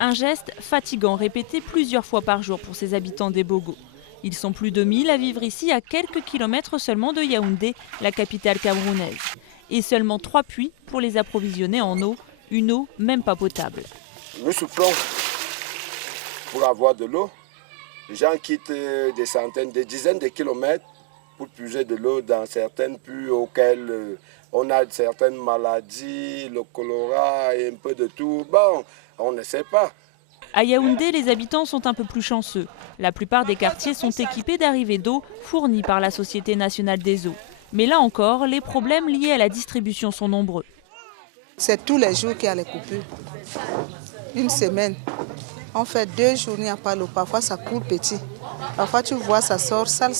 Un geste fatigant répété plusieurs fois par jour pour ces habitants des Bogo. Ils sont plus de 1000 à vivre ici à quelques kilomètres seulement de Yaoundé, la capitale camerounaise. Et seulement 3 puits pour les approvisionner en eau, une eau même pas potable. Nous souffrons pour avoir de l'eau. Les gens quittent des centaines, des dizaines de kilomètres pour puiser de l'eau dans certaines puits auxquelles on a certaines maladies, le choléra et un peu de tout. Bon, on ne sait pas. À Yaoundé, les habitants sont un peu plus chanceux. La plupart des quartiers sont équipés d'arrivées d'eau fournies par la Société nationale des eaux. Mais là encore, les problèmes liés à la distribution sont nombreux. C'est tous les jours qu'il y a les coupures. Une semaine, on fait 2 jours, il n'y a pas l'eau. Parfois, ça coule petit. Parfois, tu vois, ça sort sale.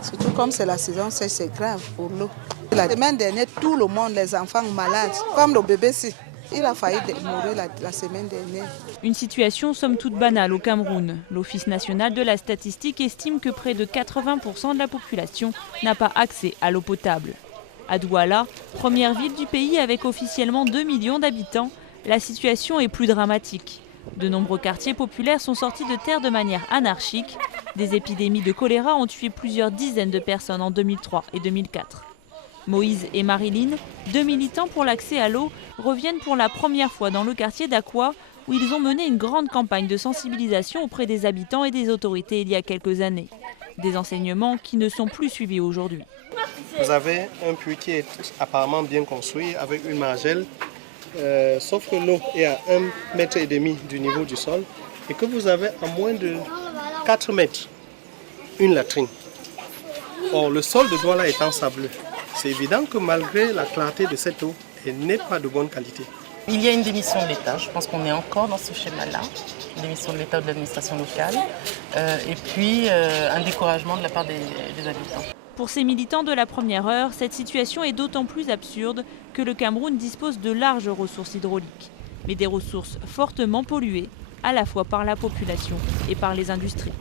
Surtout comme c'est la saison, c'est grave pour l'eau. La semaine dernière, tout le monde, les enfants malades, comme le bébé-ci. Il a failli mourir la semaine dernière. Une situation somme toute banale au Cameroun. L'Office national de la statistique estime que près de 80% de la population n'a pas accès à l'eau potable. À Douala, première ville du pays avec officiellement 2 millions d'habitants, la situation est plus dramatique. De nombreux quartiers populaires sont sortis de terre de manière anarchique. Des épidémies de choléra ont tué plusieurs dizaines de personnes en 2003 et 2004. Moïse et Marilyn, 2 militants pour l'accès à l'eau, reviennent pour la première fois dans le quartier d'Aqua, où ils ont mené une grande campagne de sensibilisation auprès des habitants et des autorités il y a quelques années. Des enseignements qui ne sont plus suivis aujourd'hui. Vous avez un puits qui est apparemment bien construit avec une margelle, sauf que l'eau est à 1,5 mètre du niveau du sol et que vous avez à moins de 4 mètres une latrine. Or, le sol de Douala étant sableux, c'est évident que malgré la clarté de cette eau, elle n'est pas de bonne qualité. Il y a une démission de l'État, je pense qu'on est encore dans ce schéma-là, une démission de l'État ou de l'administration locale, et puis un découragement de la part des habitants. Pour ces militants de la première heure, cette situation est d'autant plus absurde que le Cameroun dispose de larges ressources hydrauliques, mais des ressources fortement polluées, à la fois par la population et par les industries.